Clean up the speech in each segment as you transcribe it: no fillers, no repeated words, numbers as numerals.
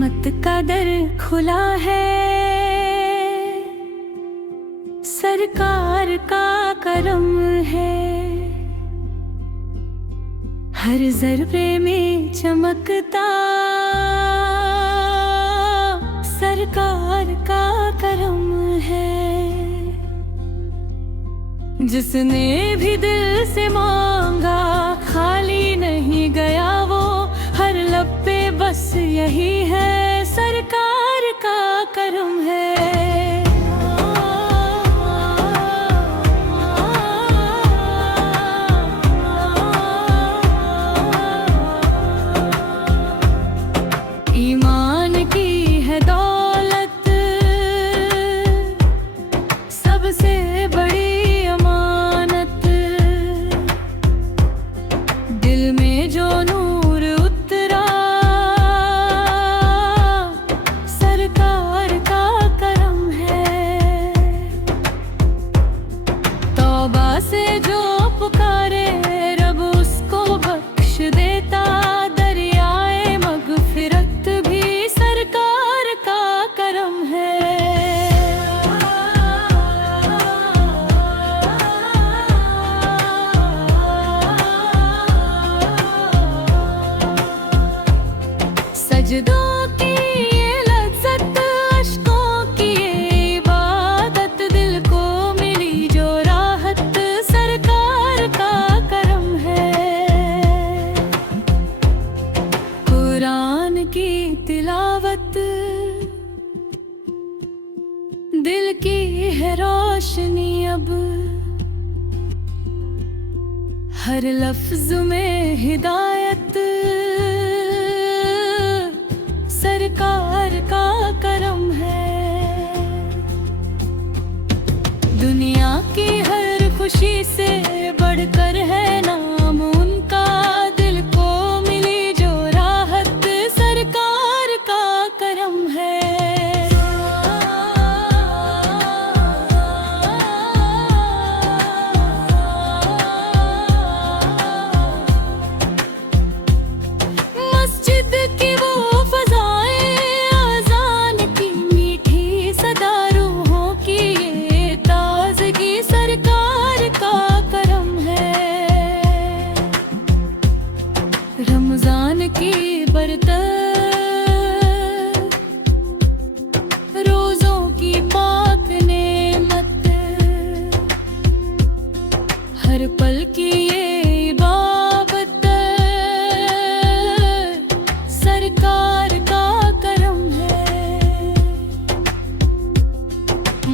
रहमत का दर खुला है, सरकार का करम है। हर ज़र्रे में चमकता सरकार का करम है। जिसने भी दिल से मांगा खाली नहीं गया वो, हर लब पे बस यही है सरकार का करम है। ईमान की है दौलत सबसे बड़ी अमानत, दिल में जो नूर उतरा सरकार का करम है। तौबा से जो पुकारे रब उसको बख्श देता, दरियाए मगफिरत भी सरकार का करम है। सजदों की ये लज्जत, अश्कों की ये इबादत, दिल को मिली जो राहत सरकार का करम है। कुरान की तिलावत दिल की है रोशनी अब, हर लफ्ज में हिदायत सरकार का करम है। दुनिया की हर खुशी से बढ़कर है नाम उनका, दिल को मिली जो राहत सरकार का करम है। मस्जिद की वो रमजान की बरकत, रोजों की पाक नेमत, हर पल की ये इबादत सरकार का करम है।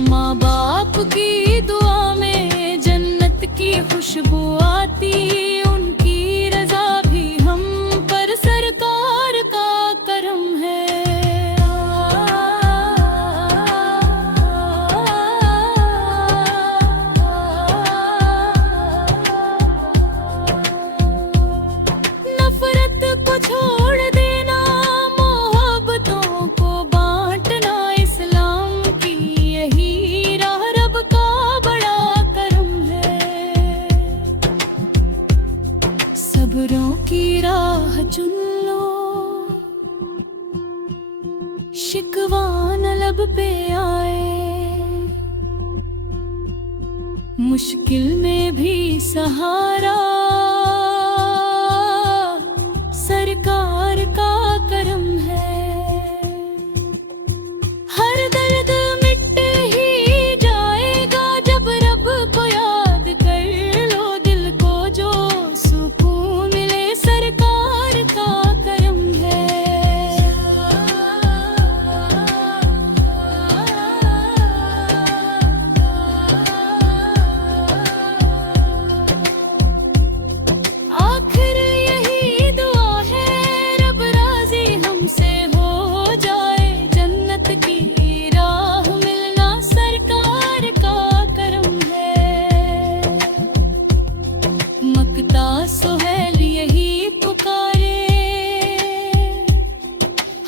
माँ बाप की दुआ में जन्नत की खुशबू आती, उनकी रजा भी हम पर सरकार का करम है। नफरत को छोड़ देना, मोहब्बतों को बांटना, इस्लाम की यही राह रब का बड़ा करम है। सब्रों की राह चुन लो, शिकवा न लब पे आए, मुश्किल में भी सहारा सरकार का करम है। हर दर्द मिट ही जाएगा जब रब को याद कर लो, दिल को जो सुकून मिले सरकार का करम है। आखिर यही दुआ है रब राजी हमसे हो जाए, जन्नत की राह मिलना सरकार का करम है। मक्ता सुहैल यही पुकारे,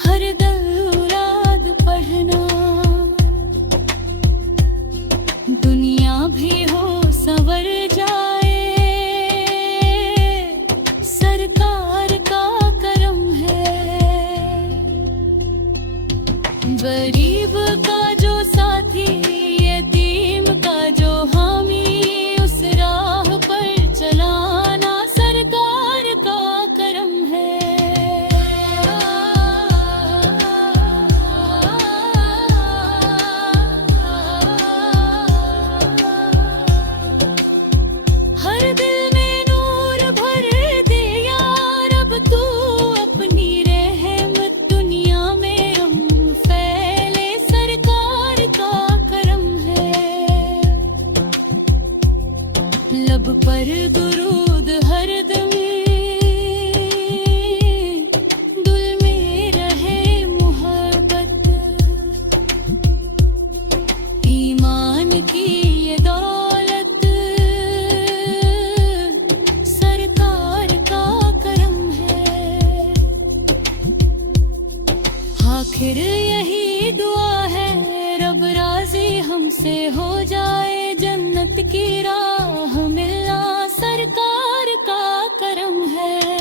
हर दल मुराद पढ़ना, दुनिया भी हो संवर जाए सरकार का करम है। गरीब का जो साथी, यतीम का जो हामी, उस राह पर चलाना सरकार का करम है। हर दिल में नूर भर दे यार, अब तू अपनी रहमत दुनिया में हम फैले, सरकार का करम है। लब पर दुरूद हरदम, दिल में रहे मोहब्बत, ईमान की ये दौलत सरकार का करम है। आखिर यही दुआ है, रब राजी हमसे हो जाए, जन्नत की राह मिलना सरकार का करम है।